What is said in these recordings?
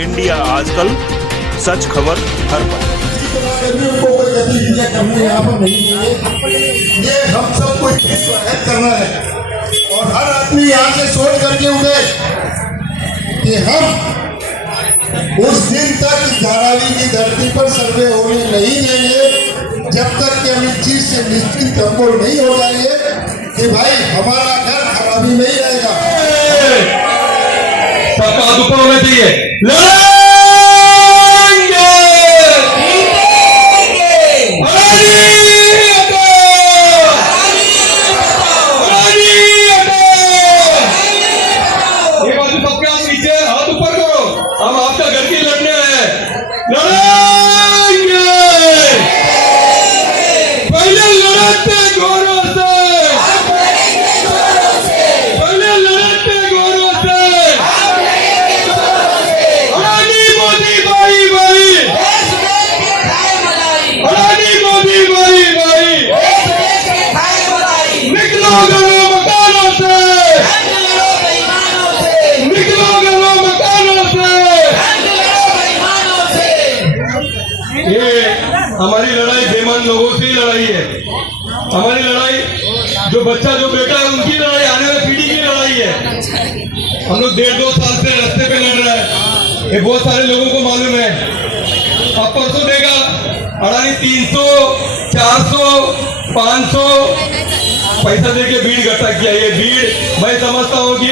India आजकल, सच खबर हर पल। को कोई गतिविधियां करने यहाँ पर नहीं है। ये हम सबको स्वागत करना है और हर आदमी यहाँ से सोच करके उठे कि हम उस दिन तक धारावी की धरती पर सर्वे होने नहीं देंगे जब तक कि हम इस चीज से निश्चित हमको नहीं हो जाएंगे कि भाई हमारा घर खराबी में ही रहेगा। सबका हाथ ऊपर होना चाहिए। हमारी लड़ाई बेईमान लोगों से ही लड़ाई है। हमारी लड़ाई जो बच्चा जो बेटा है उनकी लड़ाई, आने वाली पीढ़ी की लड़ाई है। हम लोग 1.5-2 साल से रास्ते पे लड़ रहे हैं, ये बहुत सारे लोगों को मालूम है। अब परसों देगा अड़ानी 300, 400, 500 पैसा देके भीड़ इकट्ठा किया। ये भीड़ मैं समझता हूँ कि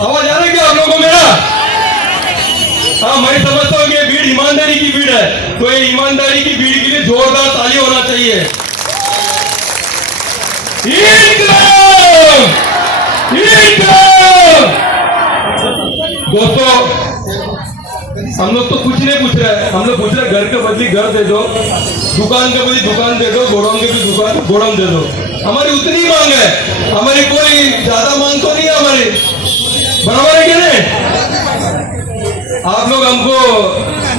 आवाज आ रहा है क्या आप लोगों को मेरा? हाँ, मैं समझता हूँ कि ये भीड़ ईमानदारी की भीड़ है, तो ये ईमानदारी की भीड़ के लिए जोरदार ताली होना चाहिए। दोस्तों, हम लोग तो कुछ नहीं पूछ रहे हैं, हम लोग पूछ रहे हैं घर के बदली घर दे दो, दुकान के बदली दुकान दे दो, गोडाउन के बदली गोडाउन दे दो। हमारी उतनी मांग है, हमारी कोई ज्यादा मांग तो नहीं है हमारी, बराबर है क्या नहीं? आप लोग हमको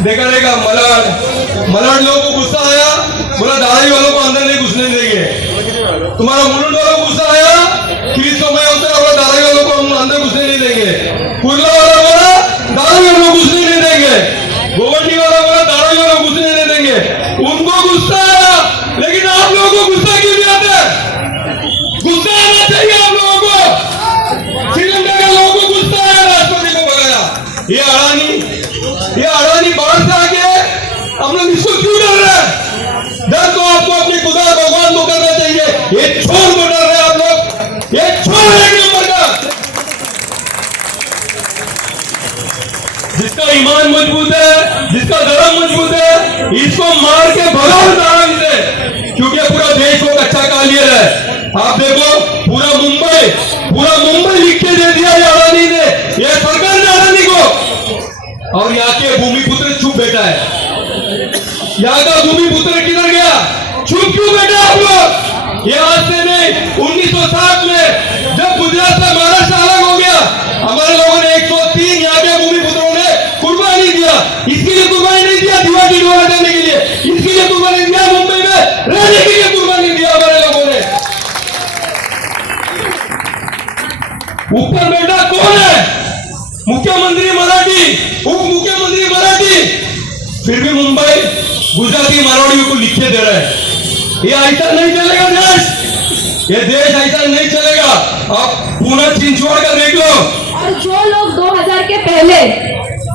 देखा रहेगा, मलाड लोगों को गुस्सा आया, बोला दाढ़ी वालों को अंदर नहीं घुसने देंगे। तुम्हारा मुलुंड वालों को गुस्सा आया, किरीटों में होता है, बोला दाढ़ी वालों को हम अंदर घुसने नहीं देंगे। कुर्ला वाला बोला दाढ़ी वालों को घुसने नहीं देंगे। गोवंडी वाला बोला दाढ़ी वालों को घुसने नहीं देंगे। उनको गुस्सा आया, लेकिन आप लोगों को गुस्सा क्यों नहीं आता? गुस्सा आना चाहिए आप लोगों को। श्रीलंका के लोगों को गुस्सा आया, राष्ट्रपति को भगाया। ये अडानी बाहर से आके हम लोग इसको क्यों डर रहे हैं? डर तो आपको अपने खुदा भगवान को करना चाहिए। ये छोर को डर रहे हैं आप लोग, ये छोर एक नंबर का। जिसका ईमान मजबूत है, जिसका धर्म मजबूत है, इसको मार के भगाओ आराम से, क्योंकि पूरा देश को कच्चा कालियर है। आप देखो पूरा मुंबई लिख के दे दिया अडानी ने, ये सरकार ने अडानी को। और यहाँ के भूमिपुत्र चुप बैठा है। यहाँ का भूमिपुत्र किधर गया? चुप क्यों बैठा आप लोग? ये आज से नहीं, 1960 में जब गुजरात से महाराष्ट्र अलग हो गया, हमारे लोगों ने 103 यहाँ के भूमिपुत्रों ने कुर्बानी दिया। इसके लिए कुर्बानी नहीं दिया दीवार हटाने के लिए, इसके लिए कुर्बानी दिया मुंबई में रहने के लिए कुर्बानी दिया हमारे लोगों ने। ऊपर बैठा कौन है? मुख्यमंत्री मराठी, उप मुख्यमंत्री मराठी, फिर भी मुंबई गुजराती मारवाड़ियों को लिखे दे रहे हैं। ये ऐसा नहीं चलेगा देश, ये देश ऐसा नहीं चलेगा। आप पूना चिंचवड़ का देख लो। और जो लोग 2000 के पहले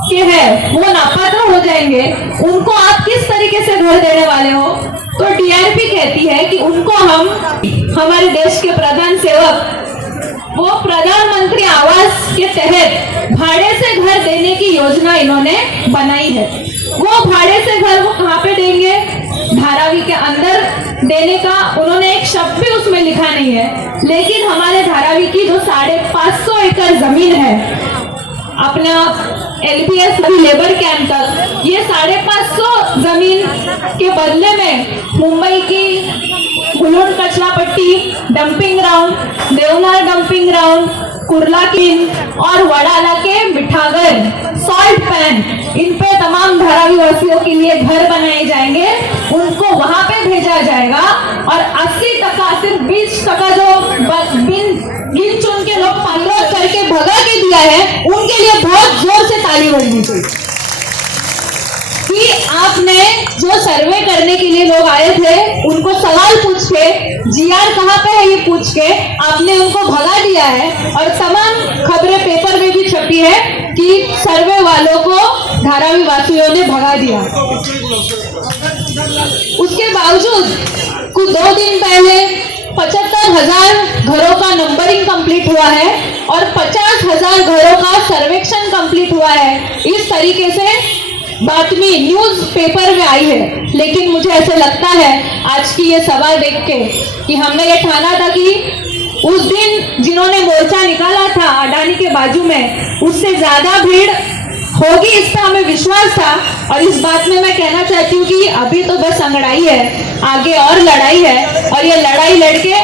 के हैं वो नापात्र हो जाएंगे, उनको आप किस तरीके से घर देने वाले हो? तो डीआरपी कहती है कि उनको हम, हमारे देश के प्रधान सेवक, वो प्रधानमंत्री आवास के तहत भाड़े से घर देने की योजना इन्होंने बनाई है। वो भाड़े से घर वो कहाँ पे देंगे? धारावी के अंदर देने का उन्होंने एक शब्द भी उसमें लिखा नहीं है। लेकिन हमारे धारावी की जो 550 एकड़ जमीन है, अपना LPS लेबर कैंप तक, ये 550 जमीन के बदले में मुंबई की मुलुंड कचरा पट्टी dumping ground, Deonar dumping ground, Kurla किन और वडाला के मिठागर, सॉल्ट पैन, इन पे तमाम धारावी वासियों के लिए घर बनाए जाएंगे। उनको वहां पे भेजा जाएगा और 80% सिर्फ 20% जो गिन चुन के लोग अनुरोध करके भगा के दिया है, उनके लिए बहुत जोर से ताली बजनी चाहिए कि आपने जो सर्वे करने के लिए लोग आए थे उनको सवाल पूछ के जीआर कहाँ पे है ये पूछ के आपने उनको भगा दिया है। और तमाम खबरें पेपर में भी छपी है कि सर्वे वालों को धारावी वासियों ने भगा दिया। उसके बावजूद कुछ 2 दिन पहले 75,000 घरों का नंबरिंग कंप्लीट हुआ है और 50,000 घरों का सर्वेक्षण कंप्लीट हुआ है। इस तरीके से बातमी न्यूज पेपर में आई है। लेकिन मुझे ऐसे लगता है आज की ये सभा देख के कि हमने ये ठाना था कि उस दिन जिन्होंने मोर्चा निकाला था अडानी के बाजू में उससे ज्यादा भीड़ होगी, इस पर हमें विश्वास था। और इस बात में मैं कहना चाहती हूँ कि अभी तो बस अंगड़ाई है, आगे और लड़ाई है और ये लड़ाई लड़के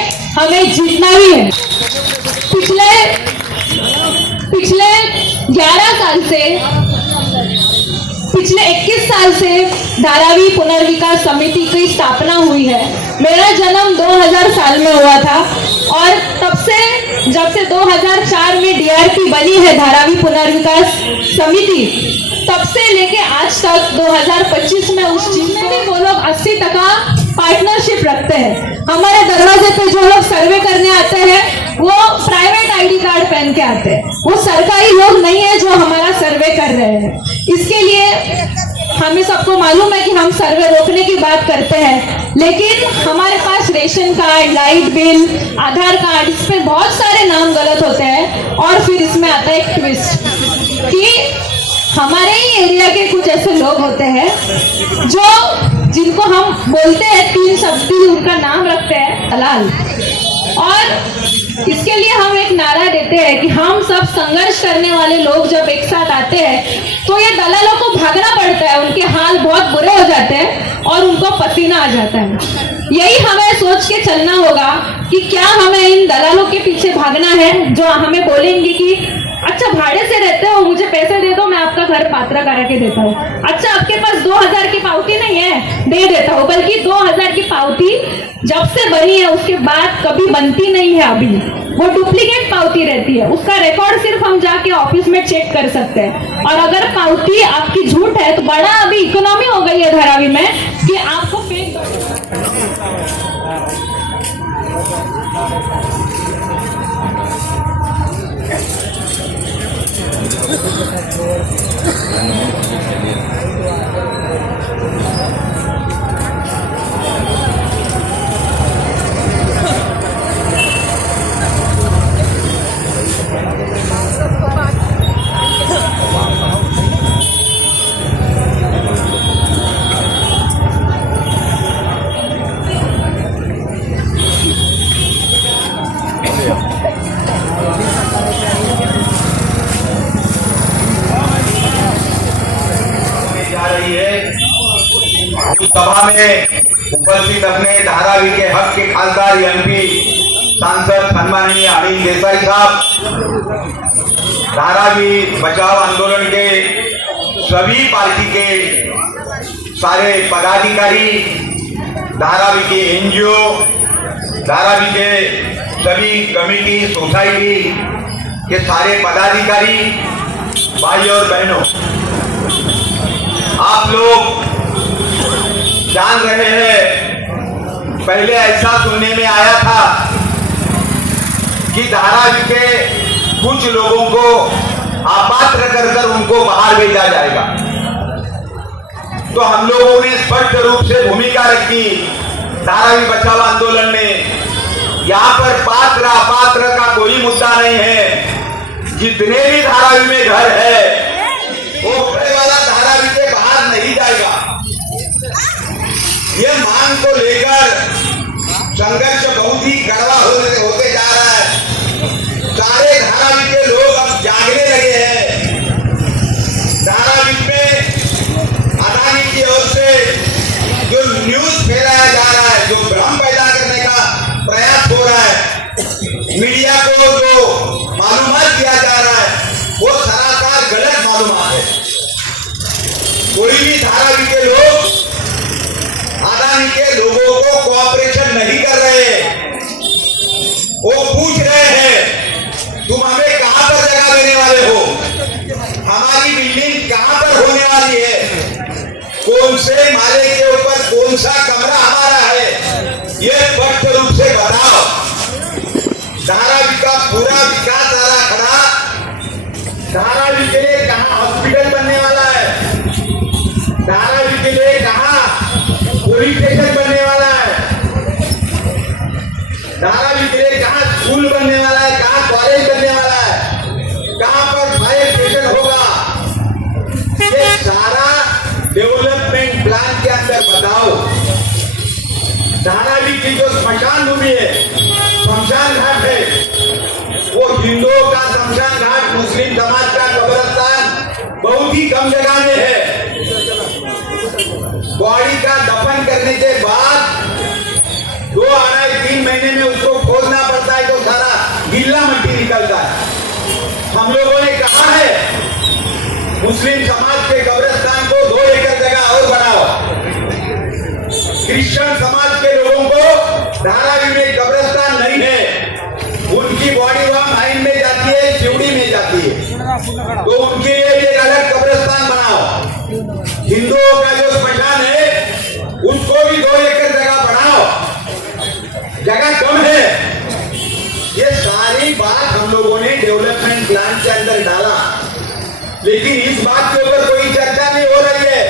हमें जीतना भी है। पिछले 11 साल से पिछले 21 साल से धारावी पुनर्विकास समिति की स्थापना हुई है। मेरा जन्म 2000 साल में हुआ था और तब से जब से 2004 में डीआरपी बनी है धारावी पुनर्विकास समिति, तब से लेके आज तक 2025 में उस चीज में भी वो लोग 80% पार्टनरशिप रखते हैं। हमारे दरवाजे पे जो लोग सर्वे करने आते हैं वो प्राइवेट आईडी कार्ड पहन के आते हैं, वो सरकारी लोग नहीं है जो हमारा सर्वे कर रहे हैं। इसके लिए हमें सबको मालूम है कि हम सर्वे रोकने की बात करते हैं, लेकिन हमारे पास रेशन कार्ड, लाइट बिल, आधार कार्ड, इसमें बहुत सारे नाम गलत होते हैं। और फिर इसमें आता है एक ट्विस्ट कि हमारे ही एरिया के कुछ ऐसे लोग होते हैं जिनको हम बोलते हैं 3 शब्द उनका नाम रखते हैं दलाल। और इसके लिए हम एक नारा देते हैं कि हम सब संघर्ष करने वाले लोग जब एक साथ आते हैं तो ये दलालों को भागना पड़ता है, उनके हाल बहुत बुरे हो जाते हैं और उनको पसीना आ जाता है। यही हमें सोच के चलना होगा कि क्या हमें इन दलालों के पीछे भागना है जो हमें बोलेंगे कि अच्छा भाड़े से रहते हो, मुझे पैसे दे दो, मैं आपका घर पात्रा करा के देता हूँ। अच्छा आपके पास 2000 की पावती नहीं है, दे देता हूँ। बल्कि 2000 की पावती जब से बनी है उसके बाद कभी बनती नहीं है, अभी वो डुप्लीकेट पावती रहती है। उसका रिकॉर्ड सिर्फ हम जाके ऑफिस में चेक कर सकते हैं। और अगर पावती आपकी झूठ है तो बड़ा अभी इकोनॉमी हो गई है धारावी में कि आपको फेक सभा में उपस्थित अपने धारावी के हक के खासदार एमपी सांसद सम्माननीय अनिल देसाई साहब, धारावी बचाओ आंदोलन के सभी पार्टी के सारे पदाधिकारी, धारावी के एनजीओ, धारावी के सभी कमेटी सोसाइटी के सारे पदाधिकारी, भाई और बहनों, आप लोग जान रहे हैं पहले ऐसा सुनने में आया था कि धारावी के कुछ लोगों को अपात्र कर उनको बाहर भेजा जाएगा। तो हम लोगों ने स्पष्ट रूप से भूमिका रखी धारावी बचाओ आंदोलन में, यहाँ पर पात्र अपात्र का कोई मुद्दा नहीं है। जितने भी धारावी में घर है वो घर वाला धारावी से बाहर नहीं जाएगा। ये मांग को लेकर संघर्ष बहुत ही कड़वा होते जा रहा है। सारे धारावी के लोग अब जागने लगे हैं। धारावी में अदानी की ओर से जो न्यूज फैलाया जा रहा है, जो भ्रम पैदा करने का प्रयास हो रहा है, मीडिया को जो मालूमात दिया जा रहा है वो सरासर गलत मालूमात है। कोई भी धारावी के लोग अदानी के लोगों को कोऑपरेशन नहीं कर रहे। वो पूछ रहे हैं तुम हमें कहां पर जगह देने वाले हो। की जो स्मशान भूमि है, शमशान घाट है, वो हिंदुओं का शमशान घाट, मुस्लिम समाज का कब्रिस्तान बहुत ही कम जगह में है। बॉडी का दफन करने के बाद 2 अढ़ाई 3 महीने में उसको खोदना पड़ता है, तो सारा गीला मिट्टी निकलता है। हम लोगों ने कहा है मुस्लिम समाज के कब्रिस्तान को 2 एकड़ जगह और बनाओ। क्रिश्चियन समाज के लोगों को धारावी में कब्रिस्तान नहीं है, उनकी बॉडी वहां माइन में जाती है, शिवड़ी में जाती है, तो उनके लिए एक अलग कब्रिस्तान बनाओ। हिंदुओं का जो स्मशान है उसको भी 2 एकड़ जगह बढ़ाओ, जगह कम है। ये सारी बात हम लोगों ने डेवलपमेंट प्लान के अंदर डाला, लेकिन इस बात के ऊपर कोई चर्चा नहीं हो रही है।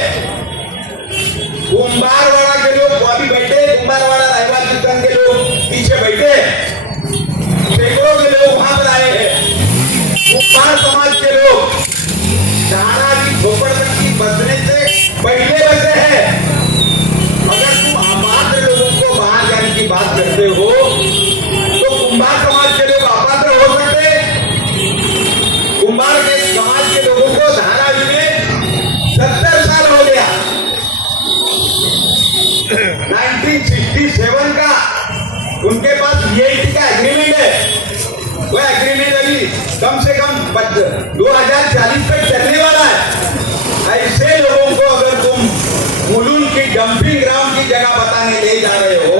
कुंभारवाड़ा के लोग अभी बैठे, कुंभारवाड़ा रहवासी संघ के लोग पीछे बैठे, सैकड़ों के लोग वहां पर आए हैं। कुंभार समाज के लोग धारावी झोपड़पट्टी बसने से पहले बसे हैं। अगर तुम अपात्र लोगों को बाहर जाने की बात करते हो तो कुंभार समाज के लोग अपात्र हो सकते? कुंभार के समाज के लोगों को धारावी में 70 साल हो गया। 1967 का उनके पास वीआईटी का एग्रीमेंट है। वो एग्रीमेंट अभी कम से कम 2040 तक चलने वाला है। ऐसे लोगों को अगर तुम मुलुंड की डंपिंग ग्राउंड की जगह बताने ले जा रहे हो,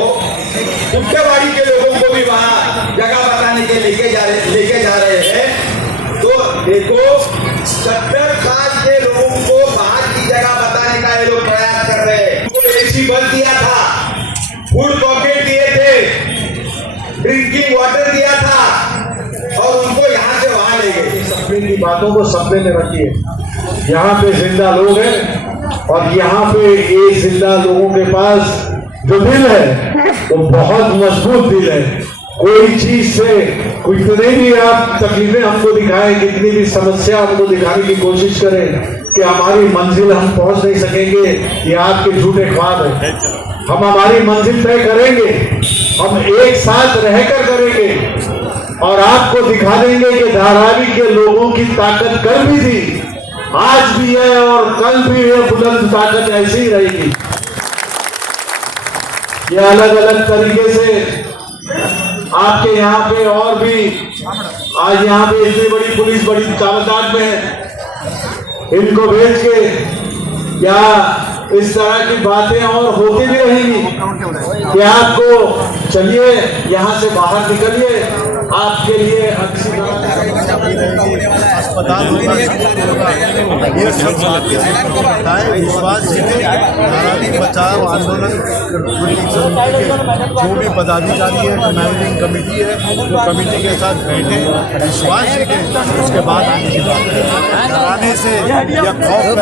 कुट्टेवाड़ी के लोगों को भी वहां जगह बताने के लेके जा रहे हैं, तो देखो 70 साल के लोगों को बाहर की जगह बताने का ये लोग प्रयास कर रहे हैं। उनको एसी बस दिया था, फूड पॉकेट दिए थे, ड्रिंकिंग वाटर दिया था, और उनको यहाँ से वहां ले गए। सपने की बातों को सपने में रखिए। यहाँ पे जिंदा लोग हैं, और यहाँ पे ये जिंदा लोगों के पास जो दिल है वो बहुत मजबूत दिल है। कोई चीज से कितने भी आप तकलीफें हमको दिखाएं, कितनी भी समस्या हमको दिखाने की कोशिश करें कि हमारी मंजिल हम पहुंच नहीं सकेंगे, ये आपके झूठे ख्वाब है। हम हमारी मंजिल तय करेंगे, हम एक साथ रहकर करेंगे, और आपको दिखा देंगे कि धारावी के लोगों की ताकत कल भी थी, आज भी है, और कल भी है। बुलंद ताकत ऐसी ही रहेगी। ये अलग अलग तरीके से आपके यहाँ पे और भी, आज यहाँ पे इतनी बड़ी पुलिस बड़ी तादाद में है, इनको भेज के क्या इस तरह की बातें और होती भी रहेंगी कि आपको चलिए यहाँ से बाहर निकलिए, आपके लिए अच्छी अस्पताल होगा, ये सब बातें विश्वास नारायणी बचाओ आंदोलन समिति के जो भी पदाधिकारी है, मैनेजिंग कमेटी है, वो कमेटी के साथ बैठे विश्वास जीते, उसके बाद आने की बात है। डराने से या खौफ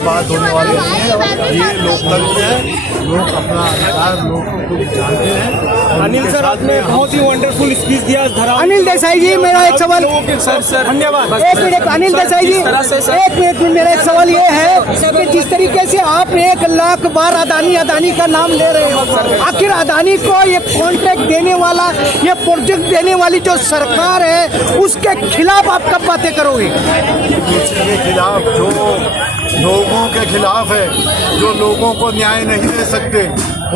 बात होने वाली नहीं है। ये लोकतंत्र है, लोग अपना अधिकार लोगों को जानते हैं। अनिल सर, आपने बहुत ही वंडरफुल स्पीच दिया। अनिल देसाई जी, मेरा एक सवाल, सर धन्यवाद। एक मिनट अनिल देसाई जी, एक मिनट में मेरा एक सवाल ये है कि जिस तरीके से आप 1 लाख बार अदानी का नाम ले रहे हो, आखिर अदानी को ये कॉन्ट्रैक्ट देने वाला, ये प्रोजेक्ट देने वाली जो सरकार है, उसके खिलाफ आप कब बातें करोगे? के खिलाफ जो लोगों के खिलाफ है, जो लोगों को न्याय नहीं दे सकते,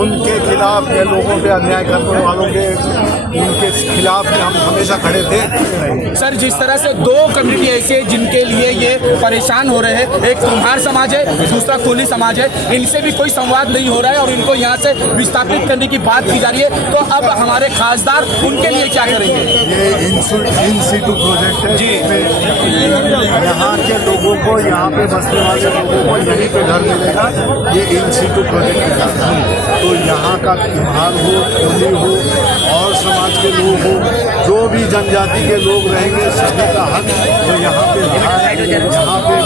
उनके खिलाफ या लोगों पे अन्याय करने वालों के उनके खिलाफ हम हमेशा खड़े थे। सर, जिस तरह से 2 कम्युनिटी ऐसे हैं जिनके लिए ये परेशान हो रहे हैं, एक कुम्हार समाज है, दूसरा कोली समाज है, इनसे भी कोई संवाद नहीं हो रहा है और इनको यहाँ से विस्थापित करने की बात की जा रही है, तो अब हमारे खासदार उनके लिए क्या करेंगे? ये इन सीटू प्रोजेक्ट है जी, यहाँ के लोगों को, यहाँ पे बसने वाले लोगों को यहीं पे घर मिलेगा। ये इन सीटू प्रोजेक्ट है, तो यहाँ का कुम्हार हो, कोली हो, और समाज के लोग हो, जो भी जनजाति के लोग रहेंगे, सभी का हक जो यहाँ पे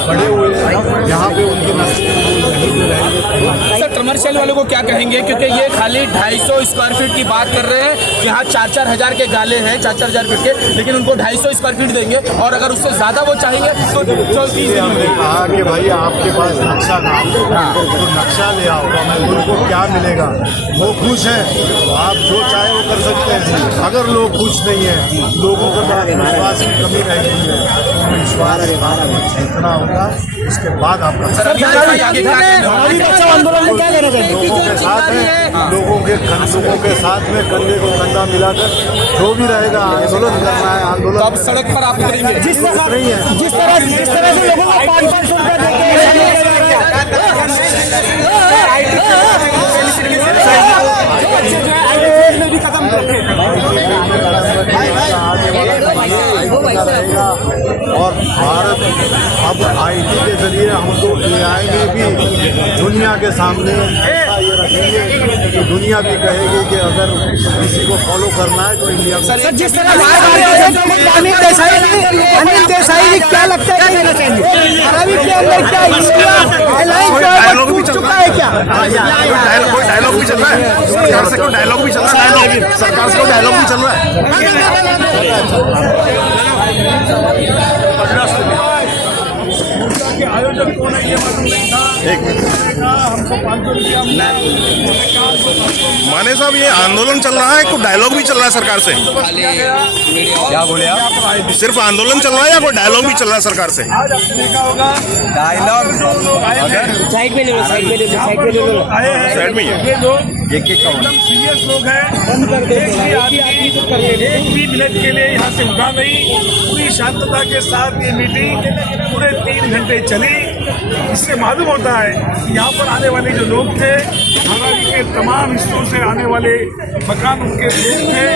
बड़े हुए हैं, यहाँ पे उनकी नस्लें यहीं पे जाएंगे। सर कमर्शियल वालों को क्या कहेंगे, क्योंकि ये खाली 250 स्क्वायर फीट की बात कर रहे हैं, यहाँ 4-4 हज़ार के गाले हैं, 4-4 हज़ार फीट के, लेकिन उनको 250 स्क्वायर फीट देंगे और अगर उससे ज़्यादा वो चाहेंगे तो 30 हमने कहा कि भाई आपके पास नक्शा ना हो, तो नक्शा ले आओ, उनको क्या मिलेगा, वो खुश है तो आप जो चाहे वो कर सकते हैं। अगर लोग खुश नहीं है, लोगों के पास विश्वास की कमी रह गई है, तो विश्वास इतना होगा, इसके बाद आपका लोगों के साथ है, लोगों के साथ में कंधे को कंधा मिलाकर जो भी रहेगा आंदोलन करना है, आंदोलन अब सड़क पर आप उतरेंगे। जिस तरह से लोगों को 500 रुपये देते और भारत अब IT के जरिए हमको AI में भी दुनिया के सामने ऐसा ये रखेंगे कि दुनिया भी कहेगी कि अगर किसी को फॉलो करना है तो इंडिया को। हैं। जिस तरह अनिल देसाई जी क्या लगता है धारावी के अंदर क्या इंडिया टूट चुका है क्या? डायलॉग भी चल रहा है सरकार से, कोई डायलॉग भी चल रहा है, सरकार से डायलॉग भी चल रहा के आयोजक कौन है ये मालूम नहीं था, हमको 500 रुपया माने साहब, ये आंदोलन चल रहा है, कोई डायलॉग भी चल रहा है सरकार से? क्या बोले आप? सिर्फ आंदोलन चल रहा है या कोई डायलॉग भी चल रहा है सरकार से? आज आपने देखा होगा डायलॉग साइड में ले लो, साइड में ले लो, साइड में ले लो। आए हैं, साइड में ही है। ये लोग एकदम सीरियस लोग हैं, एक भी मिनट के लिए यहाँ से उठा नहीं, पूरी शांतता के साथ ये मीटिंग पूरे 3 घंटे चली। इससे मालूम होता है कि यहाँ पर आने वाले जो लोग थे, धारावी के तमाम हिस्सों से आने वाले मकान उनके लोग थे,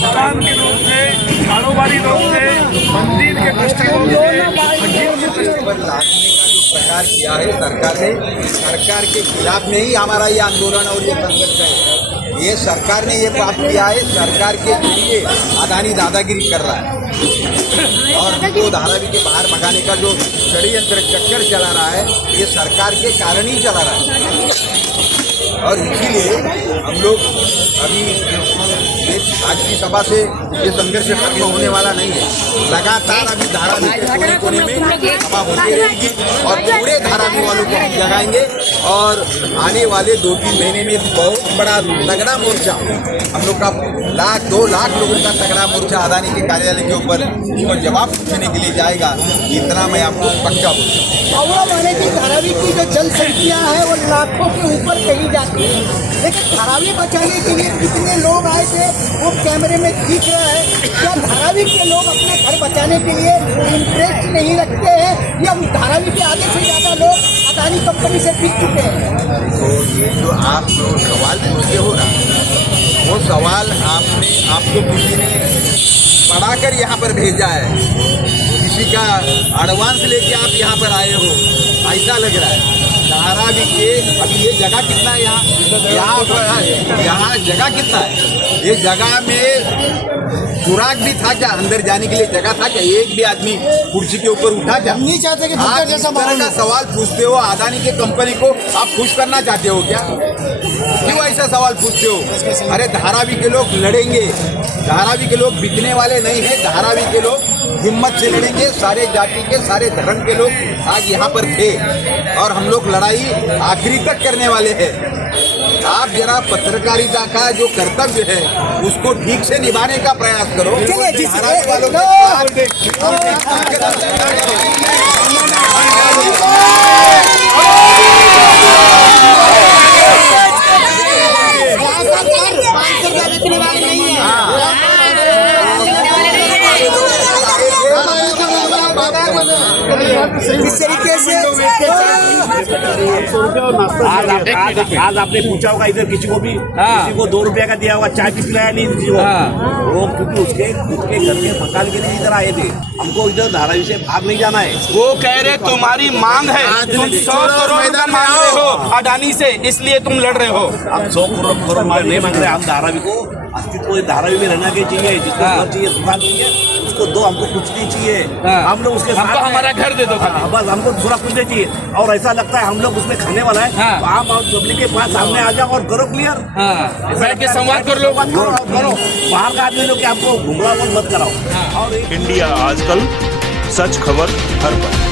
दुकान के लोग थे, कारोबारी लोग थे, मंदिर के ट्रस्टी लोग थे। प्रकार किया है सरकार ने, सरकार के खिलाफ में ही हमारा ये आंदोलन और ये संघर्ष है। ये सरकार ने ये बात किया है, सरकार के जरिए अदानी दादागिरी कर रहा है और जो धारावी के बाहर भगाने का जो षड्यंत्र चक्कर चला रहा है, ये सरकार के कारण ही चला रहा है। और इसीलिए हम लोग अभी आज की सभा से ये संघर्ष खत्म होने वाला नहीं है। लगातार अभी धारावी के कोने कोने में सभा होती रहेगी और पूरे धारावी वालों को हम जगाएंगे और आने वाले 2-3 महीने में बहुत बड़ा तगड़ा मोर्चा हम लोग का 1-2 लाख लोगों का तगड़ा मोर्चा अदानी के कार्यालय के ऊपर उसको जवाब पूछने के लिए जाएगा। इतना मैं आपको पक्का बोलूँ। और माने की धारावी की जो जनसंख्या है वो लाखों के ऊपर कही जाती है, लेकिन धारावी बचाने के लिए कितने लोग आए थे वो कैमरे में दिख रहा है। क्या धारावी के लोग अपने घर बचाने के लिए इंटरेस्ट नहीं रखते हैं या धारावी के आधे से ज़्यादा लोग अदानी कंपनी से बिक चुके हैं? तो ये जो आप जो सवाल पूछते हो ना, वो सवाल आपको किसी ने पढ़ाकर यहाँ पर भेजा है, किसी का एडवांस लेके आप यहाँ पर आए हो, ऐसा लग रहा है। धारावी के अभी ये जगह कितना है यहाँ जगह कितना है? ये जगह में सुराग भी था क्या? अंदर जाने के लिए जगह था क्या? एक भी आदमी कुर्सी के ऊपर उठा क्या? नहीं चाहते कि आप इस तरह का सवाल पूछते हो, अदानी के कंपनी को आप खुश करना चाहते हो क्या? क्यों ऐसा सवाल पूछते हो? अरे धारावी के लोग लड़ेंगे, धारावी के लोग बिकने वाले नहीं है, धारावी के लोग हिम्मत से लड़ेंगे। सारे जाति के सारे धर्म के लोग आज यहाँ पर थे और हम लोग लड़ाई आखिरी तक करने वाले हैं। आप जरा पत्रकारिता का जो कर्तव्य है उसको ठीक से निभाने का प्रयास करो। धारावी वालों के इस तरीके से आज आपने पूछा होगा इधर किसी को भी, किसी को 2 रुपया का दिया होगा, चाय भी पिलाया नहीं किसी को। वो क्योंकि उसके खुद के घर के मकान के लिए इधर आए थे, हमको इधर धारावी से भाग नहीं जाना है। वो कह रहे तुम्हारी मांग है, तुम 100 करोड़ का मांग रहे हो अडानी से, इसलिए तुम लड़ रहे हो। हम 100 करोड़ नहीं मांग रहे, हम धारावी को अस्तित्व धारावी में रहना के चाहिए, जिसको घर चाहिए दुकान चाहिए उसको हमको दो, हमको कुछ नहीं चाहिए। हाँ। हम लोग उसके हमको साथ हैं। हमारा घर दे दो खाली। हाँ, बस हमको दूसरा कुछ नहीं चाहिए। और ऐसा लगता है हम लोग उसमें खाने वाला है, हाँ। तो आप पब्लिक के पास सामने आ जाओ और करो क्लियर। हाँ, बैठ के संवाद कर लो। करो बाहर का आदमी लोग कि आपको घुमरा मत कराओ। और इंडिया आजकल, सच खबर हर पल।